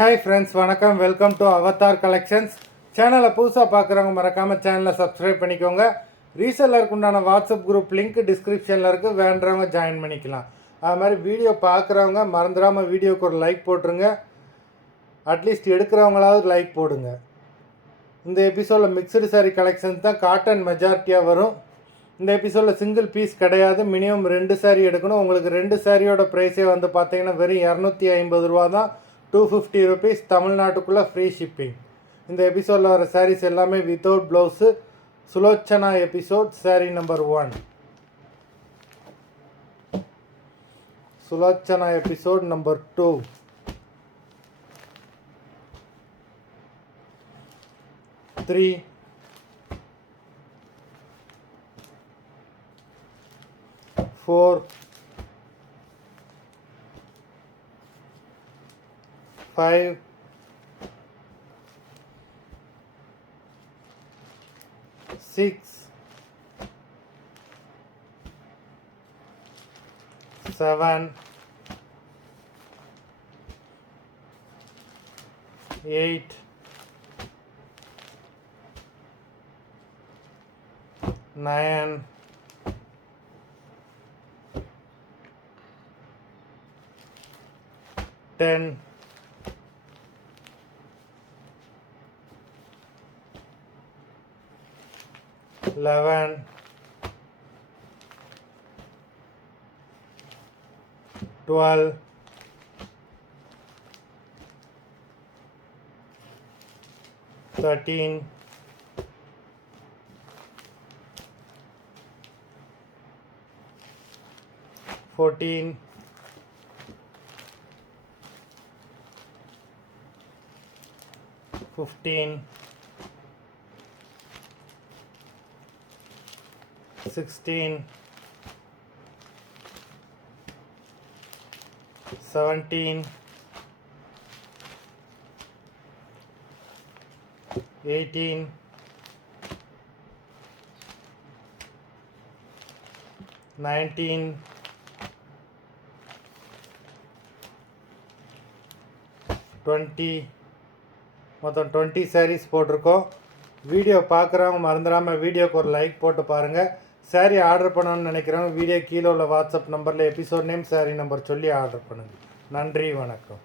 Hi friends, வணக்கம். Welcome to Avatar collections. சேனலை புதுசாக பார்க்குறவங்க மறக்காமல் சேனலை சப்ஸ்கிரைப் பண்ணிக்கோங்க. ரீசெல்லருக்கு உண்டான வாட்ஸ்அப் குரூப் லிங்க் டிஸ்கிரிப்ஷனில் இருக்குது, வேண்டுறவங்க ஜாயின் பண்ணிக்கலாம். அது மாதிரி வீடியோ பார்க்குறவங்க மறந்துடாமல் வீடியோக்கு ஒரு லைக் போட்டுருங்க. அட்லீஸ்ட் எடுக்கிறவங்களாவது லைக் போடுங்க. இந்த எபிசோடில் மிக்சடு சாரீ கலெக்ஷன்ஸ் தான் காட்டன் மெஜாரிட்டியாக வரும். இந்த எபிசோடில் சிங்கிள் பீஸ் கிடையாது, மினிமம் 2 சாரீ எடுக்கணும். உங்களுக்கு 2 சாரியோட ப்ரைஸே வந்து பார்த்தீங்கன்னா வெறும் 250 ரூபா தான். 250 ருபீஸ், தமிழ்நாட்டுக்குள்ளே ஃப்ரீ ஷிப்பிங். இந்த எபிசோடில் வர சாரீஸ் எல்லாமே வித்தவுட் ப்ளவுஸு. சுலோச்சனா எபிசோட் சாரீ நம்பர் 1. Sulochana episode number 2. த்ரீ 4 5 6 7 8 9 10 11 12 13 14 15 16 17 18 19 20 மொத்தம் 20 சாரீஸ் போட்டிருக்கோம். வீடியோ பார்க்குறவங்க மறந்துடாமல் வீடியோக்கு ஒரு லைக் போட்டு பாருங்கள். சாரீ ஆர்டர் பண்ணணும்னு நினைக்கிறவங்க வீடியோ கீழே உள்ள வாட்ஸ்அப் நம்பரில் எபிசோட் நேம் சாரீ நம்பர் சொல்லி ஆர்டர் பண்ணுங்கள். நன்றி, வணக்கம்.